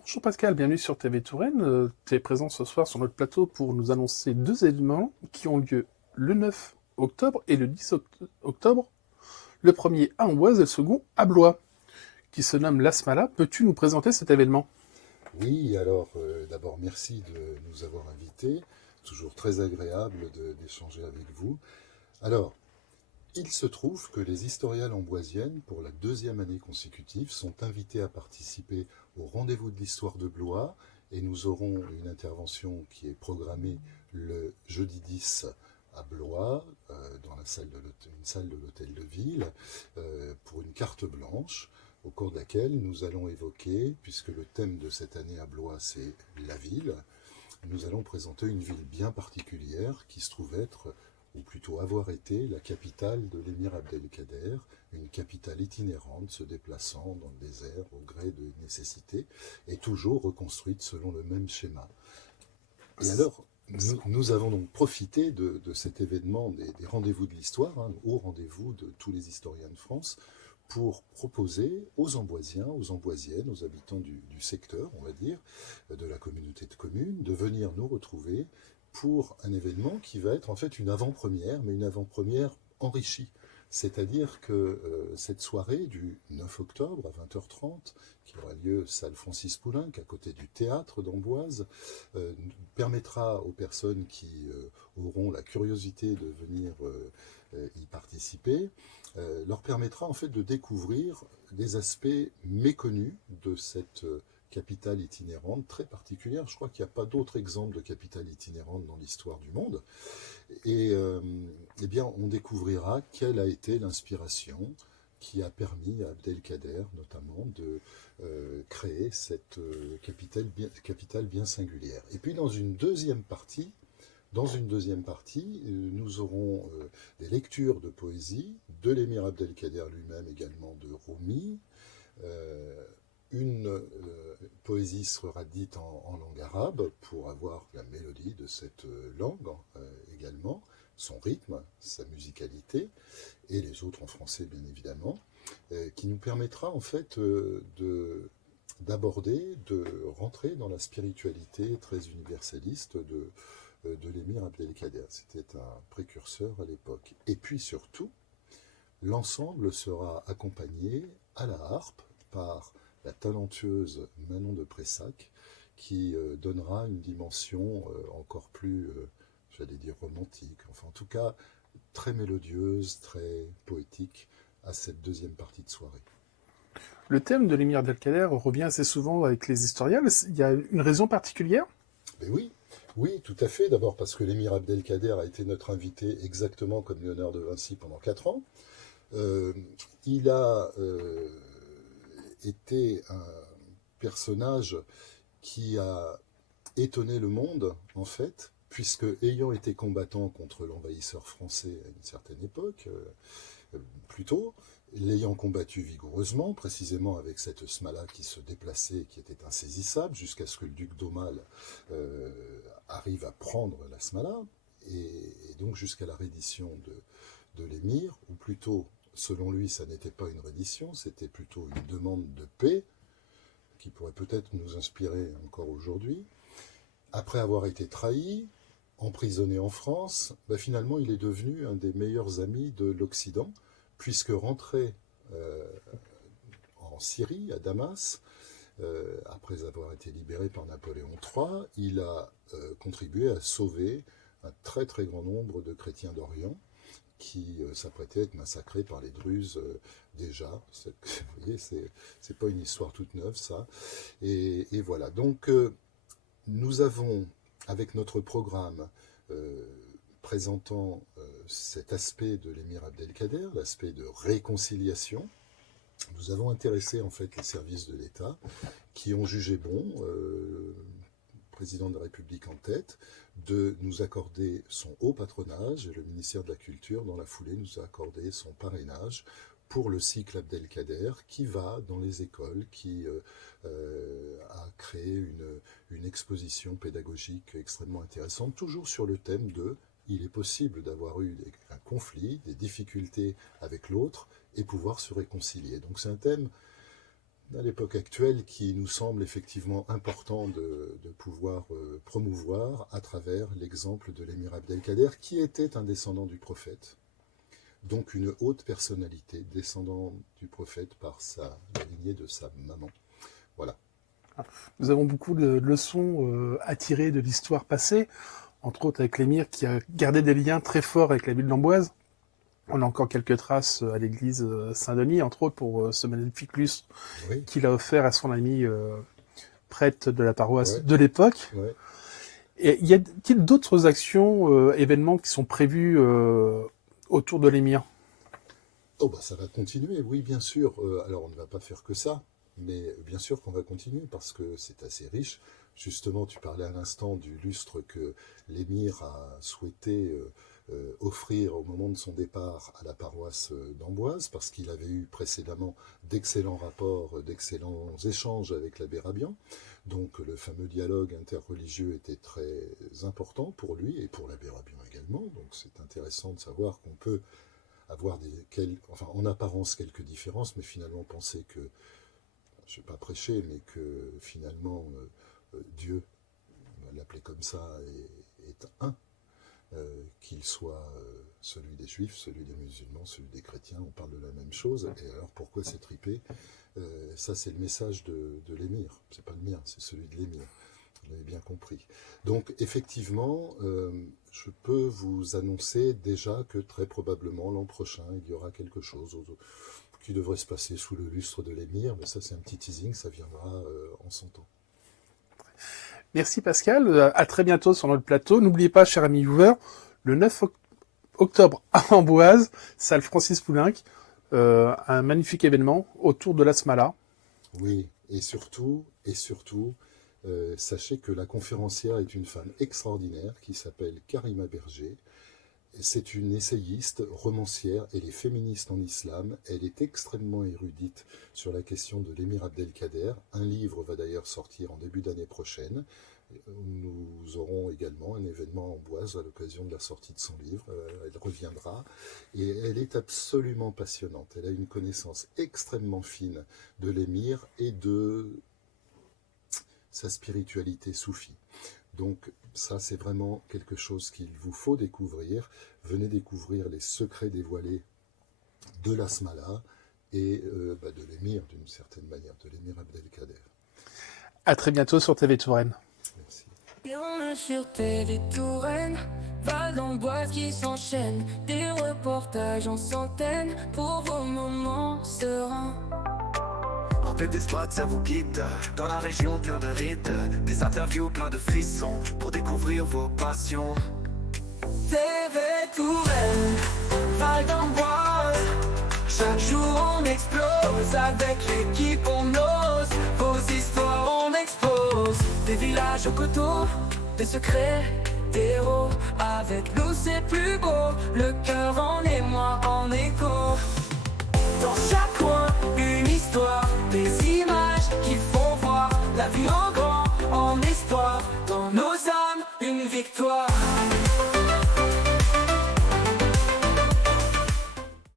Bonjour Pascal, bienvenue sur TV Touraine. Tu es présent ce soir sur notre plateau pour nous annoncer deux événements qui ont lieu le 9 octobre et le 10 octobre. Le premier à Amboise et le second à Blois, qui se nomme l'Asmala. Peux-tu nous présenter cet événement? Oui, alors d'abord merci de nous avoir invités. Toujours très agréable d'échanger avec vous. Alors, il se trouve que les historiales amboisiennes, pour la deuxième année consécutive, sont invitées à participer au rendez-vous de l'histoire de Blois et nous aurons une intervention qui est programmée le jeudi 10 à Blois, dans une salle de l'hôtel de ville, pour une carte blanche au cours de laquelle nous allons évoquer, puisque le thème de cette année à Blois c'est la ville, nous allons présenter une ville bien particulière qui se trouve être, ou plutôt avoir été, la capitale de l'émir Abdelkader, une capitale itinérante se déplaçant dans le désert au gré de nécessités et toujours reconstruite selon le même schéma. Et alors, nous avons donc profité de cet événement des rendez-vous de l'histoire, au rendez-vous de tous les historiens de France, pour proposer aux Amboisiens, aux Amboisiennes, aux habitants du secteur, on va dire, de la communauté de communes, de venir nous retrouver pour un événement qui va être en fait une avant-première, mais une avant-première enrichie. C'est-à-dire que cette soirée du 9 octobre à 20h30, qui aura lieu salle Francis Poulenc, à côté du théâtre d'Amboise, permettra aux personnes qui auront la curiosité de venir y participer, leur permettra en fait de découvrir des aspects méconnus de cette capitale itinérante très particulière. Je crois qu'il n'y a pas d'autre exemple de capitale itinérante dans l'histoire du monde. Et eh bien, on découvrira quelle a été l'inspiration qui a permis à Abdelkader, notamment, de créer cette capitale bien singulière. Et puis, dans une deuxième partie, nous aurons des lectures de poésie de l'émir Abdelkader lui-même, également de Rumi. Une poésie sera dite en langue arabe pour avoir la mélodie de cette langue également, son rythme, sa musicalité, et les autres en français bien évidemment, qui nous permettra en fait d'aborder, de rentrer dans la spiritualité très universaliste de l'émir Abdelkader. C'était un précurseur à l'époque. Et puis surtout, l'ensemble sera accompagné à la harpe par la talentueuse Manon de Pressac, qui donnera une dimension encore plus, j'allais dire, romantique, enfin en tout cas très mélodieuse, très poétique à cette deuxième partie de soirée. Le thème de l'émir Abdelkader revient assez souvent avec les historiens. Il y a une raison particulière? Mais oui, oui, tout à fait. D'abord parce que l'émir Abdelkader a été notre invité exactement comme Léonard de Vinci pendant 4 ans. Il a été un personnage qui a étonné le monde, en fait, puisque ayant été combattant contre l'envahisseur français à une certaine époque, plus tôt, l'ayant combattu vigoureusement, précisément avec cette smala qui se déplaçait, qui était insaisissable, jusqu'à ce que le duc d'Aumale arrive à prendre la smala, et donc jusqu'à la reddition de l'émir, ou plutôt, selon lui, ça n'était pas une reddition, c'était plutôt une demande de paix, qui pourrait peut-être nous inspirer encore aujourd'hui. Après avoir été trahi, emprisonné en France, finalement il est devenu un des meilleurs amis de l'Occident, puisque rentré en Syrie, à Damas, après avoir été libéré par Napoléon III, il a contribué à sauver un très très grand nombre de chrétiens d'Orient qui s'apprêtaient à être massacrés par les Druzes déjà. Vous voyez, c'est pas une histoire toute neuve ça. Et voilà, donc nous avons, avec notre programme présentant cet aspect de l'émir Abdelkader, l'aspect de réconciliation, nous avons intéressé en fait les services de l'État qui ont jugé bon, président de la République en tête, de nous accorder son haut patronage, et le ministère de la Culture, dans la foulée, nous a accordé son parrainage pour le cycle Abdelkader, qui va dans les écoles, qui a créé une exposition pédagogique extrêmement intéressante, toujours sur le thème de il est possible d'avoir eu un conflit, des difficultés avec l'autre, et pouvoir se réconcilier. Donc c'est un thème à l'époque actuelle qui nous semble effectivement important de pouvoir promouvoir à travers l'exemple de l'émir Abdelkader, qui était un descendant du prophète, donc une haute personnalité, descendant du prophète par la lignée de sa maman. Voilà. Nous avons beaucoup de leçons à tirer de l'histoire passée, entre autres avec l'émir qui a gardé des liens très forts avec la ville d'Amboise. On a encore quelques traces à l'église Saint-Denis, entre autres pour ce magnifique lustre Oui. qu'il a offert à son ami prêtre de la paroisse Ouais. de l'époque. Ouais. Et y a-t-il d'autres actions, événements qui sont prévus autour de l'émir? Oh bah ça va continuer, oui bien sûr. Alors on ne va pas faire que ça, mais bien sûr qu'on va continuer parce que c'est assez riche. Justement, tu parlais à l'instant du lustre que l'émir a souhaité offrir au moment de son départ à la paroisse d'Amboise, parce qu'il avait eu précédemment d'excellents rapports, d'excellents échanges avec l'abbé Rabian. Donc le fameux dialogue interreligieux était très important pour lui et pour l'abbé Rabian également. Donc c'est intéressant de savoir qu'on peut avoir en apparence quelques différences, mais finalement penser que, je ne vais pas prêcher, mais que finalement Dieu, on va l'appeler comme ça, est un, qu'il soit celui des juifs, celui des musulmans, celui des chrétiens, on parle de la même chose, et alors pourquoi s'étriper? Ça c'est le message de l'émir, c'est pas le mien, c'est celui de l'émir. Vous l'avez bien compris. Donc effectivement, je peux vous annoncer déjà que très probablement l'an prochain, il y aura quelque chose qui devrait se passer sous le lustre de l'émir, mais ça c'est un petit teasing, ça viendra en son temps. Merci Pascal, à très bientôt sur notre plateau. N'oubliez pas, cher ami viewer, le 9 octobre à Amboise, salle Francis Poulenc, un magnifique événement autour de l'Asmala. Oui, et surtout, sachez que la conférencière est une femme extraordinaire qui s'appelle Karima Berger. C'est une essayiste, romancière, elle est féministe en islam, elle est extrêmement érudite sur la question de l'émir Abdelkader. Un livre va d'ailleurs sortir en début d'année prochaine. Nous aurons également un événement à Amboise à l'occasion de la sortie de son livre. Elle reviendra et elle est absolument passionnante. Elle a une connaissance extrêmement fine de l'émir et de sa spiritualité soufie. Donc ça, c'est vraiment quelque chose qu'il vous faut découvrir. Venez découvrir les secrets dévoilés de l'Asmala et de l'émir, d'une certaine manière, de l'émir Abdelkader. À très bientôt sur TV Touraine. Merci. Et on est sur TV Touraine, Val d'Amboise qui s'enchaîne, des reportages en centaines pour vos moments sereins. En tête des spots, ça vous guide dans la région plein de rides, des interviews plein de frissons pour découvrir vos passions. TV Touraine, Val d'Amboise, chaque jour on explose, avec l'équipe on ose, vos histoires on expose. Des villages au coteau, des secrets, des héros, avec nous c'est plus beau, le cœur en émoi en écho. Dans chaque coin, une histoire, des images qui font voir la vie en grand.